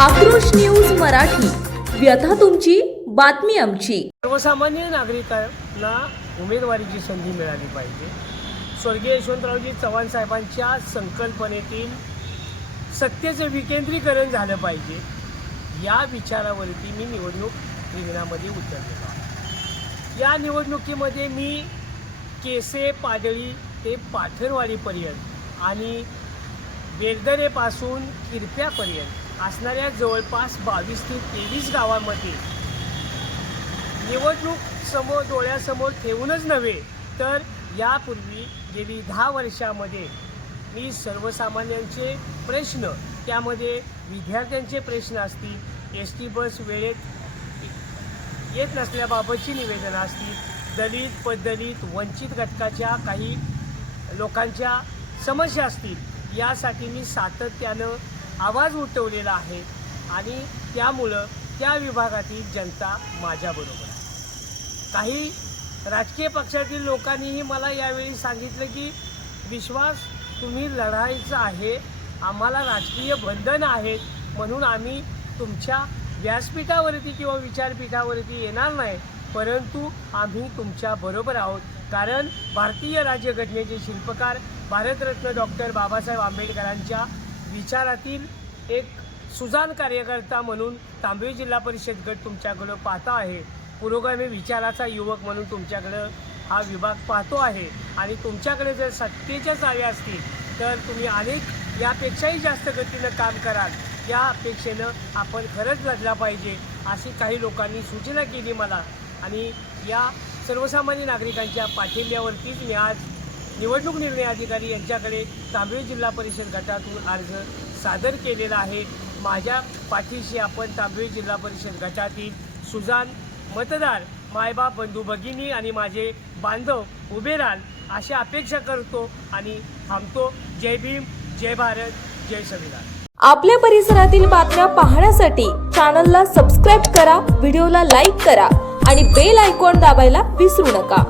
आक्रोश निवून मराठी. व्यथा तुमची बातमी आमची. सर्वसामान्य नागरिकांना उमेदवारीची संधी मिळाली पाहिजे. स्वर्गीय यशवंतरावजी चव्हाण साहेबांच्या संकल्पनेतील सत्तेचे विकेंद्रीकरण झालं पाहिजे. या विचारावरती मी निवडणूक रिंगणामध्ये उतरलेलो या निवडणुकीमध्ये मी केसे पाडळी ते पाथरवाडीपर्यंत आणि बेलदरेपासून किरप्यापर्यंत असणाऱ्या जवळपास बावीस ते तेवीस गावामध्ये निवडणूक समोर डोळ्यासमोर ठेवूनच नव्हे तर यापूर्वी गेली दहा वर्षामध्ये मी सर्वसामान्यांचे प्रश्न त्यामध्ये विद्यार्थ्यांचे प्रश्न असतील एस टी बस वेळेत येत नसल्याबाबतची निवेदनं असतील दलित पददलित वंचित घटकाच्या काही लोकांच्या समस्या असतील यासाठी मी सातत्यानं आवाज उठवलेला आहे आणि त्यामुळं त्या विभागातील जनता माझ्याबरोबर आहे. काही राजकीय पक्षातील लोकांनीही मला यावेळी सांगितलं की विश्वास तुम्ही लढायचं आहे आम्हाला राजकीय बंधन आहेत म्हणून आम्ही तुमच्या व्यासपीठावरती किंवा विचारपीठावरती येणार नाही परंतु आम्ही तुमच्या बरोबर आहोत. कारण भारतीय राज्यघटनेचे शिल्पकार भारतरत्न डॉक्टर बाबासाहेब आंबेडकरांच्या विचारातील एक सुजान कार्यकर्ता म्हणून तांबवे जिल्हा परिषद गट तुमच्याकडं पाहता आहे. पुरोगामी विचाराचा युवक म्हणून तुमच्याकडं हा विभाग पाहतो आहे. आणि तुमच्याकडे जर सत्तेच्या चाव्या असतील तर तुम्ही अनेक यापेक्षाही जास्त गतीनं काम कराल. या अपेक्षेनं आपण खरंच लढला पाहिजे अशी काही लोकांनी सूचना केली मला. आणि या सर्वसामान्य नागरिकांच्या पाठिंब्यावरतीच मी आज निवडणूक निर्णय अधिकारी यांच्याकडे तांबवे जिल्हा परिषद गटातून अर्ज सादर केलेला आहे. माझ्या पाठीशी आपण तांबवे जिल्हा परिषद गटातील सुजान मतदार मायबाप बंधू भगिनी आणि माझे बांधव उभे राहाल अशी अपेक्षा करतो आणि थांबतो. जय भीम जय भारत जय संविधान. आपल्या परिसरातील बातम्या पाहण्यासाठी चॅनलला सबस्क्राईब करा व्हिडिओला लाईक करा आणि बेल आयकॉन दाबायला विसरू नका.